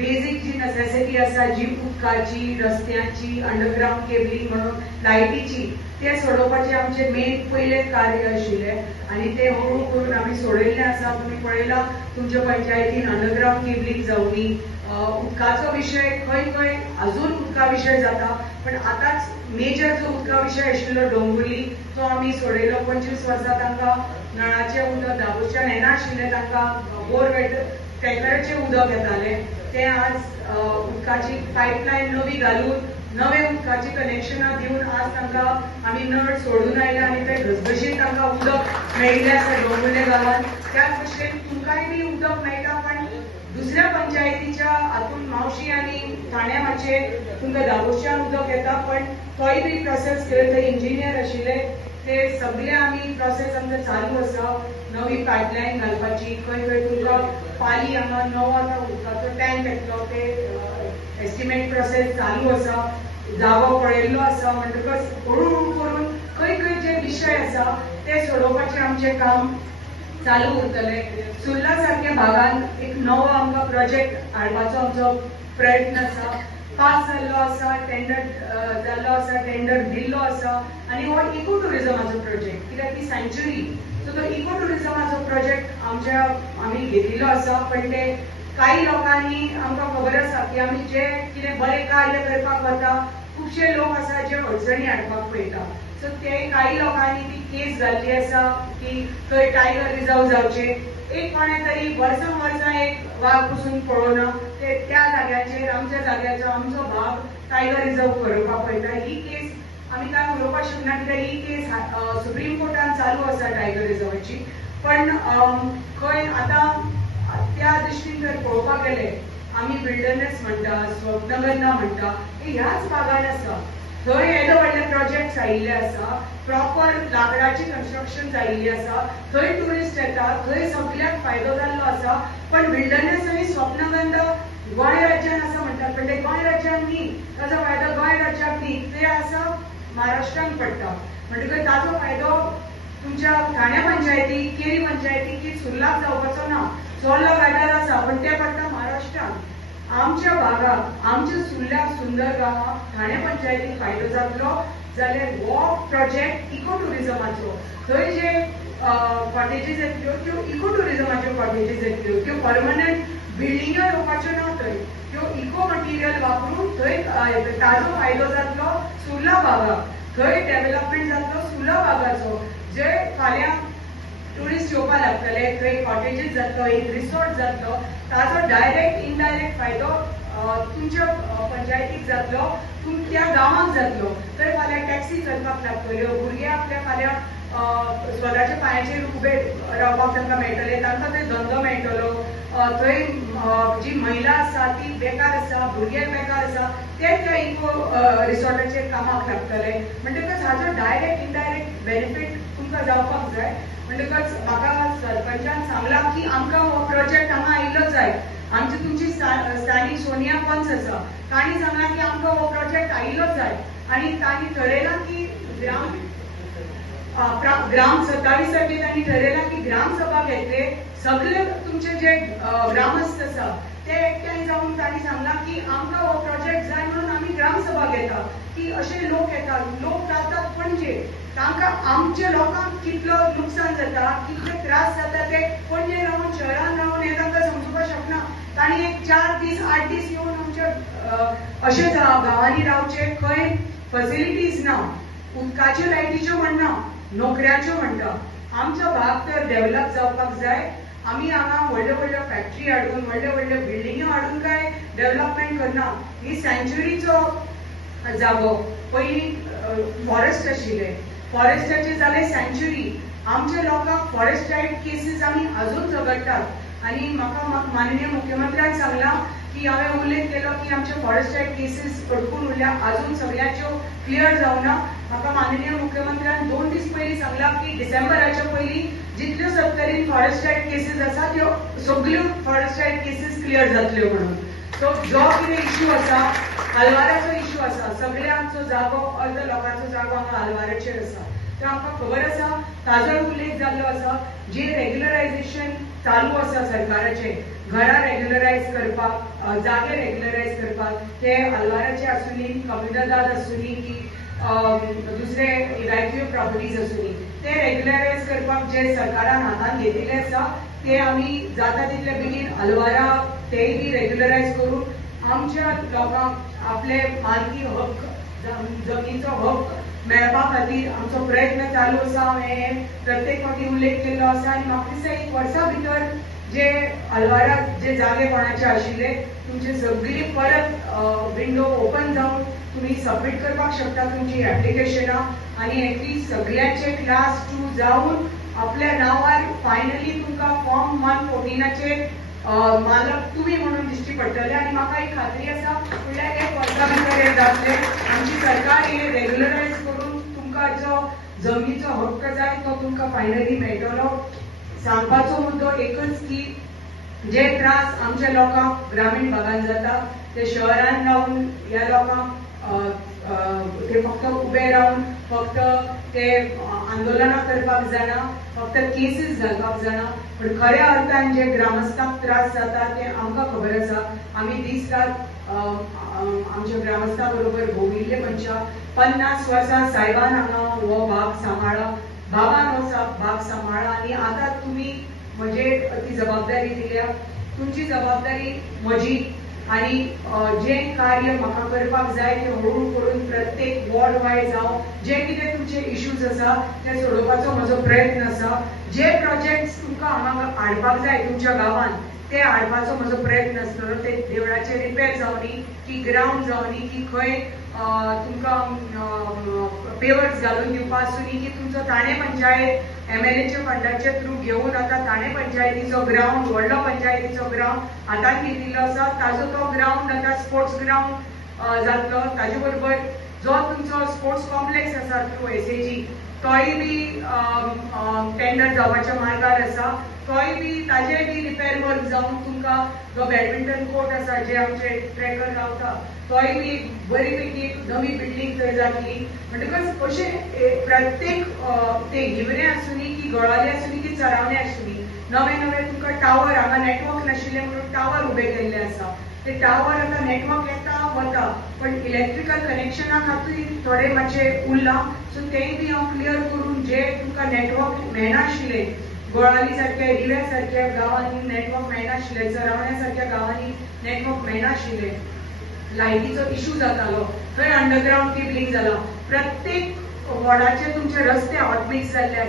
Basic जी necessity आसा जी उदकाची, रस्त्याची, अंडरग्राउंड केबलिंग म्हणून लायटीची ते सोडोवपाचे आमचे मेन पहिले कार्य आशिल्ले आणि ते हळू करून आम्ही सोडयल्ले आसा. तुम्ही पळयला तुमच्या पंचायतीन अंडरग्राउंड केबलिंग जावनी, उदकाचो विषय खंय खंय अजून उदका विषय जाता, पण आताच मेजर जो उदका विषय आशिल्लो डोंगुर्ली तो आम्ही सोडयलो. 25 वर्सां तांकां नळाचे उदक दाबोच्यान येना आशिल्ले, तांकां बोरवेल टँकराचे उदक येताले. ते आज उदकाची पायपलायन नवी घालून नवे उदकाची कनेक्शनां दिवन आज तांकां आमी नळ सोडून आयला आणि ते घसघशीत तांकां उदक मेळिल्लें आसा डोंगुर्ले गांवांत. त्याच भशेन तुमकांय बी उदक मेळटा, पण दुसऱ्या पंचायतीच्या हातून मावशी आणि ठाण्या मातशे तुमकां दाबोच्यान उदक येता, पण तोय बी प्रोसेस केले. थंय इंजिनियर आशिल्ले ते सगळे आमी प्रोसेस आमचो चालू आसा. नवी पायपलायन घालपाची, खंय खंय तुमकां पाली हांगा नवो आतां उदकाचो टँक येतलो ते एस्टिमेट प्रोसेस चालू आसा. जागो पळयल्लो आसा. म्हणटकच हळू हळू करून खंय खंय जे विशय आसा ते सोडोवपाचें आमचें काम चालू उरतले. सुर्ला सारख्या भागांत एक नवो आमकां प्रोजेक्ट हाडपाचो आमचो प्रयत्न आसा. पास जाल्लो आसा, टेंडर जाल्लो आसा, टेंडर दिल्लो आसा आणि हो इको टुरिझमाचो प्रोजेक्ट, कित्याक ती सँच्युरी. सो तो इको टुरिझमाचो प्रोजेक्ट आमी घेतिल्लो आसा. पण ते काही लोकांनी आमकां खबर आसा की आमी जे कितें बरें कार्य करपाक वता खुबशे लोक आसा जे अडचणी हाडपाक पळयता. सो ते काही लोकांनी ती केस घाल्ली आसा की थंय टायगर रिझर्व जावचे. एक कोणें तरी वर्सां वर्सां एक वाघ पसून पळोवना, ते त्या जाग्याचेर आमच्या जाग्याचो आमचो भाग टायगर रिझर्व करपाक पळयता. ही केस आमी काय उलोवपाक शकना, कित्याक ही केस सुप्रीम कोर्टान चालू आसा टायगर रिझर्वाची. पण खंय आतां त्या दृश्टीन जर पळोवपाक गेले आमी विल्डरनेस म्हणटा, स्वप्नगंधा म्हणटा, हे ह्याच भागान आसा. थंय येदो व्हडले प्रोजेक्ट्स आयिल्ले आसा, प्रॉपर लाकडाची कन्स्ट्रक्शन जायिल्ली आसा, थंय टुरिस्ट येता, थंय सगळ्याक फायदो जाल्लो आसा. पण विल्डरनेस आनी स्वप्नगंधा गोंय राज्यान आसा म्हणटात, पण ते गोंय राज्यान न्ही, ताचो फायदो गोंय राज्याक न्ही, ते आसा महाराष्ट्रान पडटा. म्हणटकच ताचो फायदो तुमच्या ठाण्या पंचायती, केरी पंचायती की सुर्लाक जावपाचो ना. चोरला वाठार आसा पण ते पडटा महाराष्ट्रान. आमच्या भागाक, आमच्या सुर्ल्याक, सुंदर गांवाक ठाणे पंचायतीक फायदो जातलो जाल्यार हो प्रोजेक्ट इको टुरिझमाचो. थंय जे कॉटेजीस येतल्यो त्यो इको टुरिझमाच्यो कॉटेजीस येतल्यो, त्यो परमनंट बिल्डिंग्यो येवपाच्यो ना. थंय त्यो इको मटिरियल वापरून थंय ताजो फायदो जातलो सुर्ला भागाक. थंय डेव्हलपमेंट जातलो सुर्ला भागाचो. जे फाल्यां टुरिस्ट येवपाक लागतले, थंय कॉटेजीस जातलो, एक रिसॉर्ट जातलो, ताचो डायरेक्ट इनडायरेक्ट फायदो तुमच्या पंचायतीक जातलो, त्या गांवांक जातलो. थंय फाल्यां टॅक्सी चलपाक लागतल्यो, भुरगे आपल्या फाल्यां स्वताच्या पांयाचेर उबे रावपाक तांकां मेळटले, तांकां थंय धंदो मेळटलो. थंय जी महिला आसा ती बेकार आसा, भुरगे बेकार आसा, ते त्या इको रिसॉर्टाचेर कामाक लागतले. म्हणटकच हाजो डायरेक्ट इनडायरेक्ट बेनिफीट तुमकां जावपाक जाय. म्हणटकच म्हाका सरपंचान सांगला की आमकां हो प्रोजेक्ट हांगा आयिल्लो जाय. आमची तुमची स्थानीक सोनिया पंच आसा, तांणी सांगला की आमकां हो प्रोजेक्ट आयिल्लो जाय आणि तांणी ठरयलां की ग्राम 27 तारखेक तांणी ठरयलां की ग्राम सभा घेतले. सगळे तुमचे जे ग्रामस्थ आसा ते एकठांय जावन तांणी सांगला की आमकां हो प्रोजेक्ट जाय म्हणून आमी ग्राम सभा घेता. की अशे लोक येतात, लोक रावतात पणजे, तांकां आमच्या लोकांक कितलो नुकसान जाता, कितले त्रास जाता ते पणजे रावन शहरान रावन हे तांकां समजुपाक शकना. तांणी एक 4 दीस 8 दीस येवन आमच्या अशे गांवांनी रावचे, खंय फॅसिलिटीज ना, उदकाच्यो लायटीच्यो म्हणना, नोकऱ्याच्यो म्हणटा. आमचो भाग तर डेव्हलप जावपाक जाय. आमी हांगा व्हडल्यो व्हडल्यो फॅक्टरी हाडून, व्हडल्यो व्हडल्यो बिल्डिंग्यो हाडून काय डेव्हलपमेंट करना. ही सँच्युरीचो जागो. पयलीं फॉरेस्ट आशिल्ले, फॉरेस्टाचे जाले सँच्युरी. आमच्या लोकांक फॉरेस्ट रायट केसीस आमी अजून झगडटात आणि म्हाका माननीय मुख्यमंत्र्यान सांगला की हांवें उल्लेख केलो की आमचे फॉरेस्ट रायट केसीस अडकून उरल्या, अजून सगळ्याच्यो क्लियर जावना. म्हाका माननीय मुख्यमंत्र्यान 2 दीस पयलीं सांगला की डिसेंबराच्या पयलीं जितल्यो सत्तरीन फॉरेस्ट रायट केसीस आसा त्यो सगळ्यो फॉरेस्ट रायट केसीस क्लियर जातल्यो म्हणून. सो जो कितें इश्यू आसा, आलवाराचो इश्यू आसा, सगळ्यांचो जागो, अर्द लोकांचो जागो हांगा आलवाराचेर आसा. तर आमकां खबर आसा ताजो उल्लेख जाल्लो आसा जे रेग्युलरायझेशन चालू आसा सरकाराचे घरां रेग्युलरायज करपाक जागे रेग्युलरायज करपाक ते आल्वाराचे आसुनी कम्युनदाद आसुनी की दुसरे इव्हॅक्युएट प्रॉपर्टीज आसुनी ते रेग्युलरायज करपाक जे सरकारान हातान घेतिल्ले आसा ते आमी जाता तितले बेगीन आल्वारा तेय बी रेग्युलरायज करून आमच्या लोकांक आपले मालकी हक्क जमनीचो हक्क मेळपा खातीर आमचो प्रयत्न चालू आसा। हांवें प्रत्येक फावटी उल्लेख केल्लो आसा आनी म्हाका दिसता एक वर्सा भितर जे आल्वाराक जे जागे कोणाचे आशिल्ले तुमचे सगळी परत विंडो ओपन जावन तुम्ही सबमिट करपाक शकता तुमची एप्लिकेशनां आनी एटलीस्ट सगळ्यांचे क्लास 2 जावन आपल्या नांवार फायनली तुमकां फॉर्म 114चे मालक तुम्ही म्हणून दिश्टी पडटले आनी म्हाका एक खात्री आसा फुडल्या एक वर्सा भितर हे जातले। आमची सरकार हे रेग्युलरायज करून तुमकां जो जमनीचो हक्क जाय तो तुमकां फायनली मेळटलो। सांगपाचो मुद्दो एकच की जे त्रास आमच्या लोकांक ग्रामीण भागांत जाता ते शहरांत रावन ह्या लोकांक ते फक्त उबे रावन फक्त ते आंदोलनां करपाक जाणा फक्त केसीस घालपाक जाणा पण खऱ्या अर्थान जे ग्रामस्थांक त्रास जाता ते आमकां खबर आसा। आमी दीस रात आमच्या ग्रामस्थां बरोबर भोंविल्ले मनशां 50 वर्सां सायबान हांगा हो भाग सांबाळ्ळा बाबान हो भाग सांबाळ्ळा आनी आतां तुमी म्हणजे ती जबाबदारी दिल्या तुमची जबाबदारी म्हजी आणि जे कार्य म्हाका करपाक जाय ते हळूहळू करून प्रत्येक वॉर्ड वायज हांव जे कितें तुमचे इश्यूज आसा ते सोडोवपाचो म्हजो प्रयत्न आसा। जे प्रोजेक्ट्स तुमकां हांगा हाडपाक जाय तुमच्या गांवांत ते हाडपाचो म्हजो प्रयत्न आसतलो। ते देवळाचे रिपेर जावनी की ग्राउंड जावनी की खंय तुमकां पेवर्स घालून दिवपाक आसुनी की तुमचो ताणे पंचायत MLAच्या फंडाचे थ्रू घेवन आतां ताणे पंचायतीचो ग्राउंड व्हडलो पंचायतीचो ग्राउंड हातान घेतिल्लो आसा ताजो तो ग्राउंड आतां स्पोर्ट्स ग्राउंड जातलो। ताजे बरोबर जो तुमचो स्पोर्ट्स कॉम्प्लेक्स आसा थ्रू SAG तोय बी टेंडर जावपाच्या मार्गार आसा तोय बी ताजे बी रिपेर वर्क जावन तुमकां जो बॅडमिंटन कोर्ट आसा जे आमचे ट्रॅकर रावता तोय बी बरी पैकी एक नवी बिल्डींग थंय जातली। म्हणटकच अशें प्रत्येक ते हिवरे आसुनी की गळाले आसुनी की चरावणे आसुनी नवे नवे तुमकां टावर हांगा नेटवर्क नाशिल्ले म्हणून टावर उबे केल्ले आसा। ते टावर आतां नेटवर्क येता वता पण इलेक्ट्रिकल कनेक्शना खातीर थोडे मातशे उरला सो तेय बी हांव क्लियर करून जे तुमकां नेटवर्क मेळनाशिल्ले गोळाली सारख्या रिव्या सारख्या गांवांनी नेटवर्क मेळनाशिल्ले चरावण्या सारख्या गांवांनी नेटवर्क मेळनाशिल्ले लायटीचो इश्यू जातालो थंय अंडरग्राउंड केबलिंग जाला प्रत्येक वॉर्डाचे तुमचे रस्ते हॉटमिक्स जाल्ले